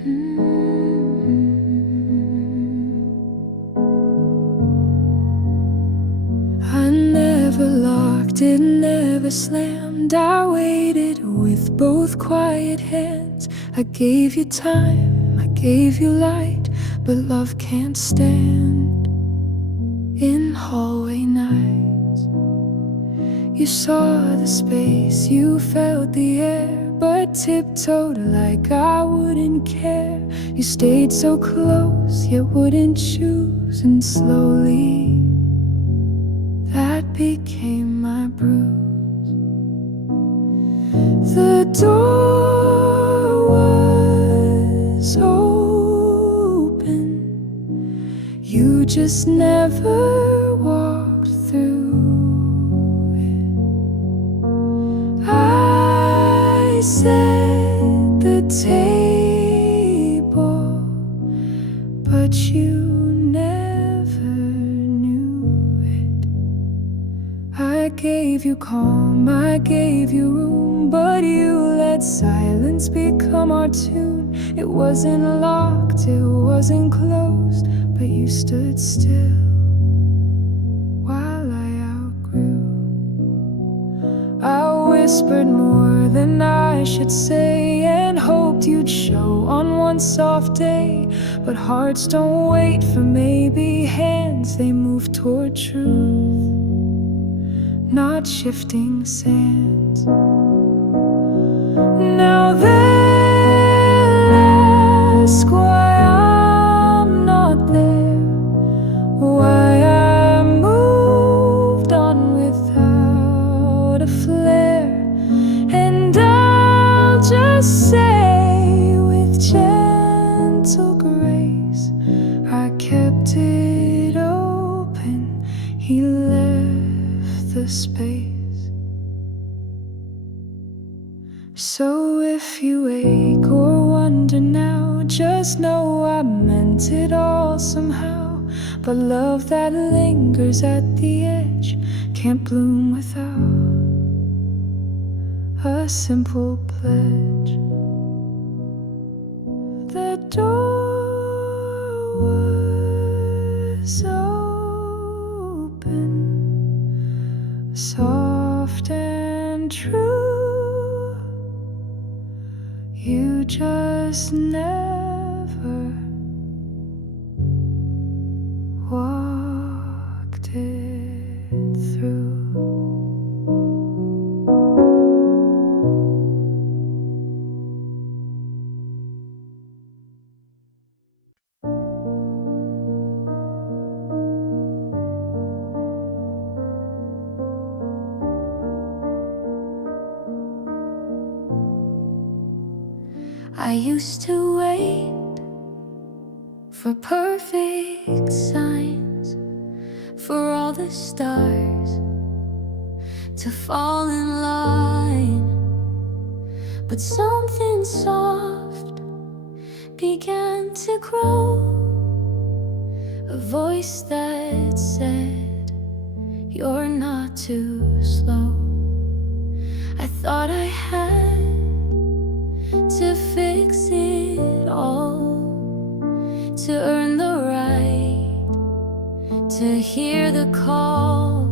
I never locked it, never slammed. I waited with both quiet hands. I gave you time, I gave you light, but love can't stand in hallway nights. You saw the space, you felt the air, but tiptoed like I wouldn't care. You stayed so close, yet wouldn't choose, and slowly that became my bruise. The door was open, you just never walked through it. I set the table, but you never knew it. I gave you calm, I gave you room, but you let silence become our tune. It wasn't locked, it wasn't closed, but you stood still while I outgrew. I whispered more than I should say, and hoped you'd show on one soft day. But hearts don't wait for maybe, hands they move toward truth, not shifting sands. Now they'll ask why I'm not there, why I moved on without a flare. And I'll just say with gentle grace, I kept it open, he left the space. So if you ache or wonder now, just know I meant it all somehow. But love that lingers at the edge can't bloom without a simple pledge. The door was open, soft and true. You just never walked it through. I used to wait for perfect signs, for all the stars to fall in line. But something soft began to grow, a voice that said, you're not too slow. I thought I had to fix it all, to earn the right to hear the call.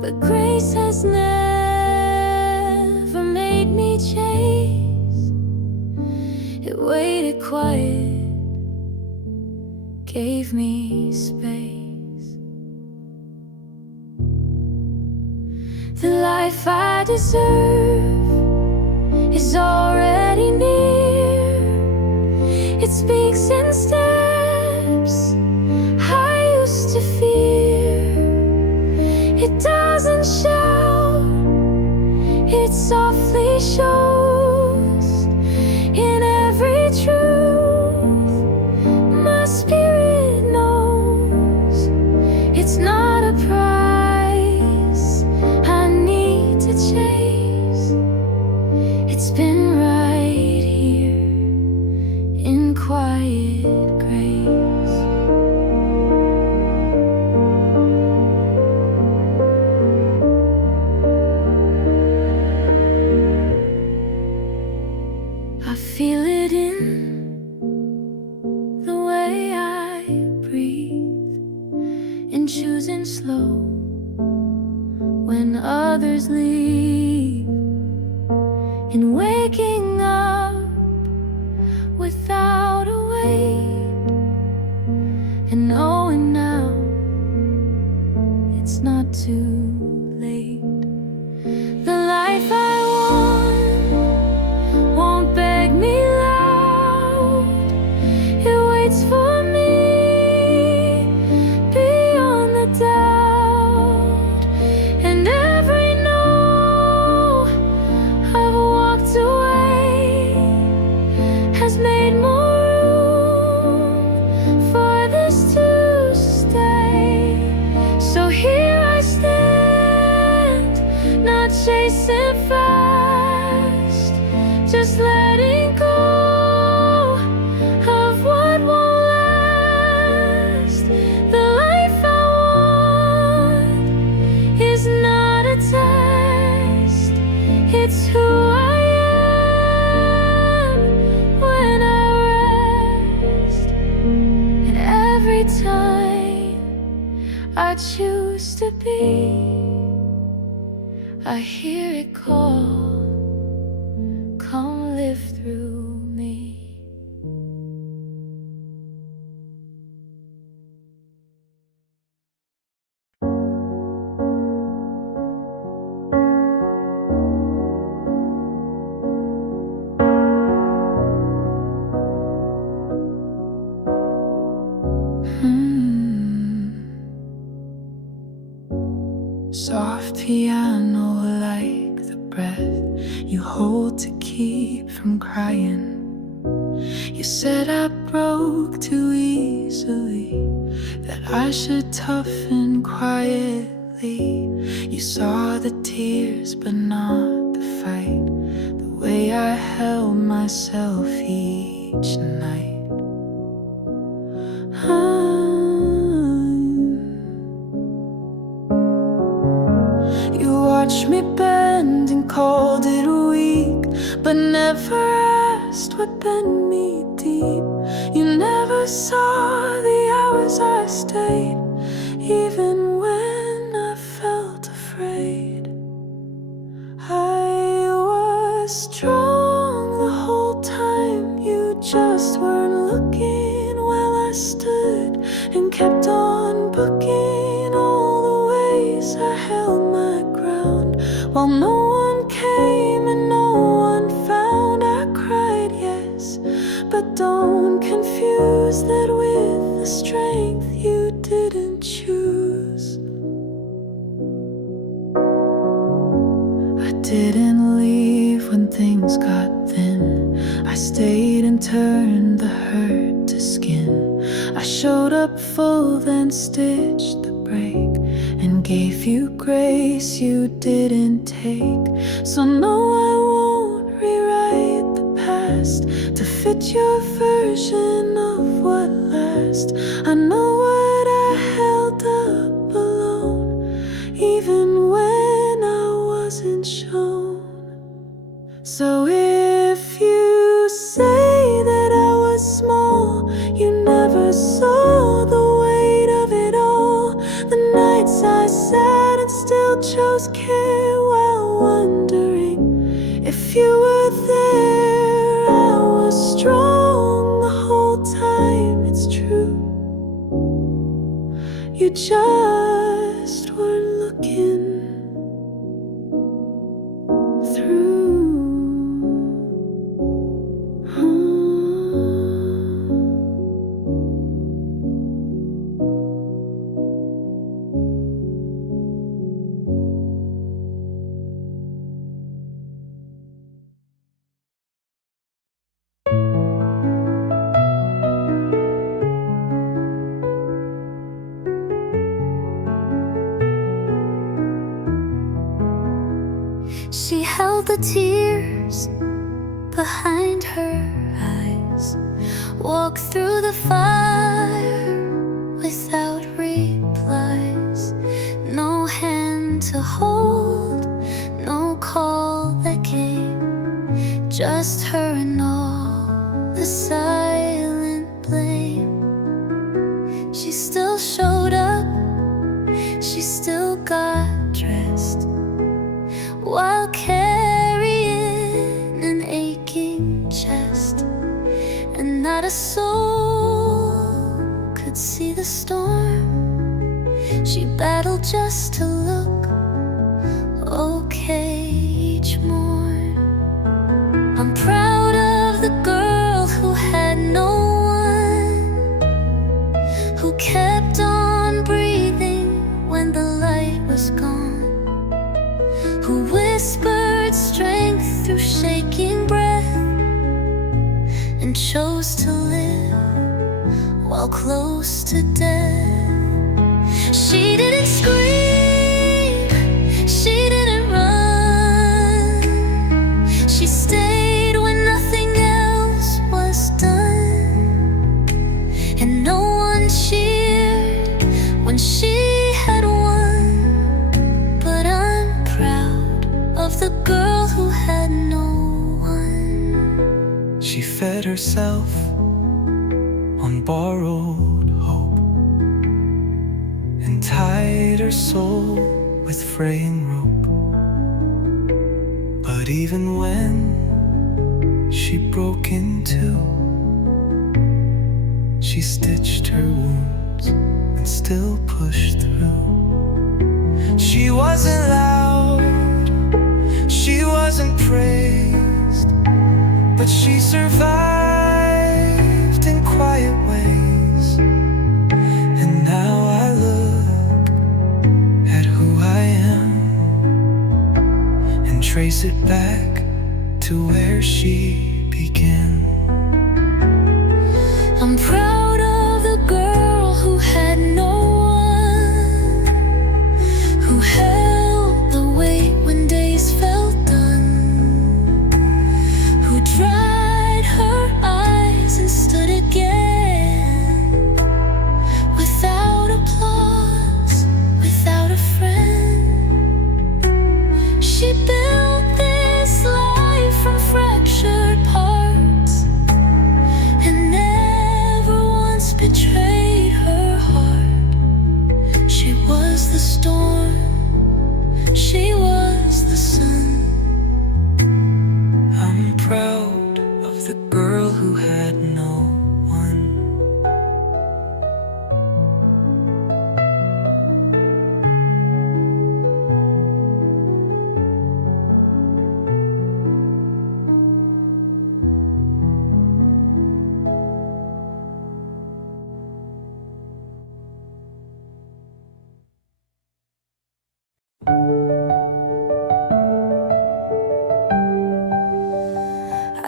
But grace has never made me chase. It waited quiet, gave me space. The life I deserve is already near. It speaks in steps I used to fear. It doesn't shout, it softly shows in every truth. My spirit knows it's not a price I need to chase. It's been right here in quiet grace. when others leave, and waking up without a wait, and knowing now it's not too late. The life I want won't beg me loud, it waits for me beyond the doubt. And every no I've walked away has made more room for this to stay. So here I stand, not chasing fast, just letting go of what won't last. The life I want is not a test, it's who I am when I rest. And every time I choose to be, I hear it call, come live through me. Soft piano like the breath you hold to keep from crying. You said I broke too easily, that I should toughen quietly. You saw the tears but not the fight, the way I held myself each night. You watched me bend and called it weak, but never asked what bent me deep. You never saw the hours I stayed, even when I felt afraid. I was strong the whole time, you just weren't looking. While I stood and kept on booking all the ways I held my ground, while no one came and no one found. I cried, yes, but don't confuse that with the strength you didn't choose. I didn't leave when things got thin, I stayed and turned the hurt to skin. I showed up full, then stitched the break, and gave you grace you didn't take. So no, I won't rewrite the past to fit your version of what lasts. I know what I held up alone, even when I wasn't shown. So if you say that I was small, you never saw the weight of it all. The nights I sat and still chose care while wondering if you were there. I was strong the whole time, it's true. You just weren't looking through. She held the tears behind her eyes, walked through the fire without replies. No hand to hold, no call that came, just her and all the silent blame. She still showed up, she still got dressed, who whispered strength through shaking breath, and chose to live while close to death. She didn't scream, she didn't run, she stayed when nothing else was done. And no one cheered when she had won, but I'm proud of the girl who had no one. She fed herself on borrowed hope and tied her soul with fraying rope. But even when she broke in two, she stitched her wounds and still pushed through. She wasn't loud, she wasn't praised, but she survived in quiet ways. And now I look at who I am and trace it back to where she began. I'm proud of the girl who had no one, who held the weight when days felt done, who dried her eyes and stood again, without applause, without a friend. She built this life from fractured parts and never once betrayed her heart. She was the storm, she was the sun. I'm proud of the girl who had no one.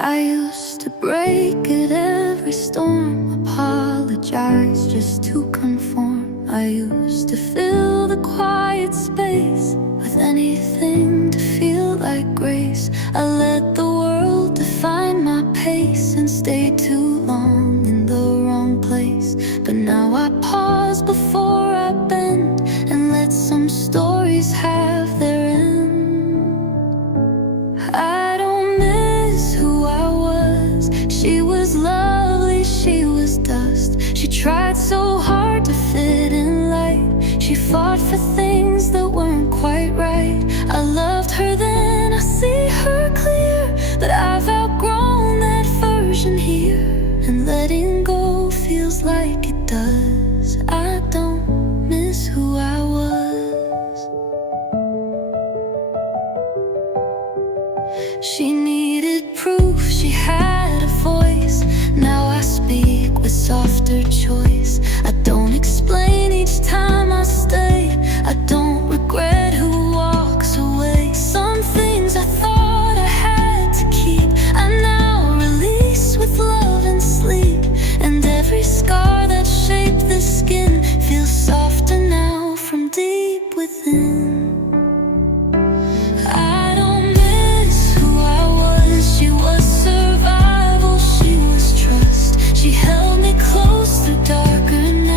I used to break at every storm, apologize just to conform. I used to fill the quiet space with anything to feel like grace. I let the world define my pace and stayed too long in the wrong place. But now I pause before I bend and let some stories have their end. I don't miss who I was. She was lovely, she was dust. She tried so hard to fit in light. She fought for things that weren't quite right. I loved her then, I see her clear, but I've outgrown that version here, and letting go feels like it does. I don't miss who I was. She needed proof, she had a voice. Now I speak with softer choice. I don't explain each time I stay. I don't regret who walks away. Some things I thought I had to keep, I now release with love and sleep. And every scar that shaped the skin feels softer now from deep within. I don't miss who I was. She was survival, she was trust. She held me close through darker nights.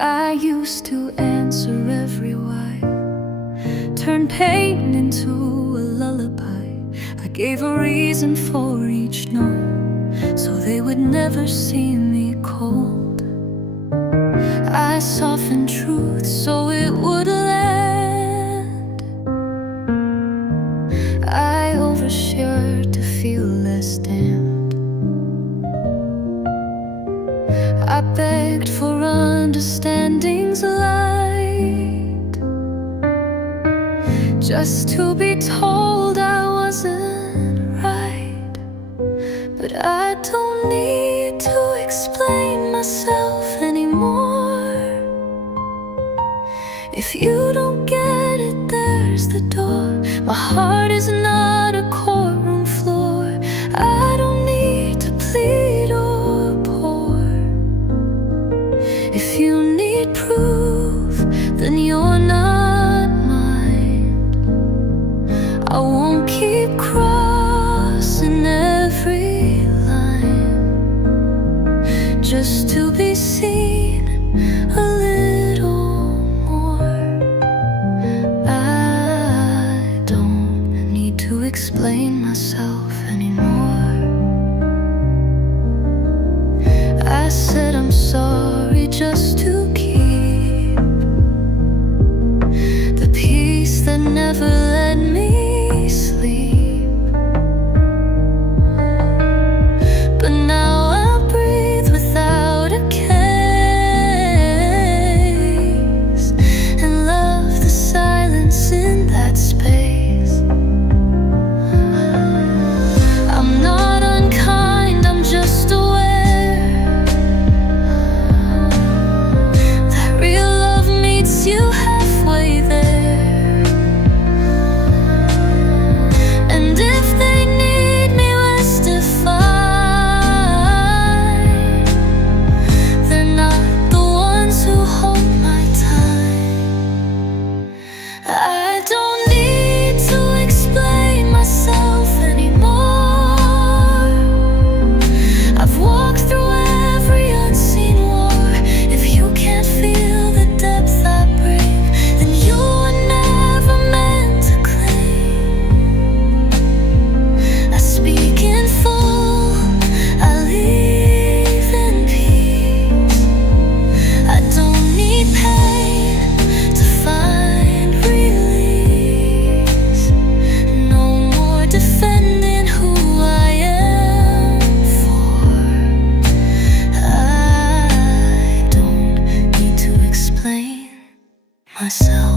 I used to answer every why, turn pain into a lullaby. I gave a reason for each no, so they would never see me cold. I softened truth so it would land. I overshared to feel less damned. I begged for understanding's light, just to be told I wasn't right. But I don't need to explain myself anymore. If you don't get it, there's the door. My heart is not a courtroom floor. I don't need to plead or pour. If you need proof, then you're not mine. I won't keep crossing every line, just to be seen a little more. I don't need to explain myself anymore. I said I'm sorry just to keep the peace that never let me sleep. But now I'll breathe without a case, and love the silence in that space. I'm not unkind, I'm just aware that real love meets you halfway there. And if they need me less defined, they're not the ones who hold my time. I don't need to explain myself anymore. I've walked through every unseen war. If you can't feel the depth I bring, then you were never meant to claim. I speak in full, I leave in peace. I don't need pain to find release. No more defending who I am for. I don't need to explain myself.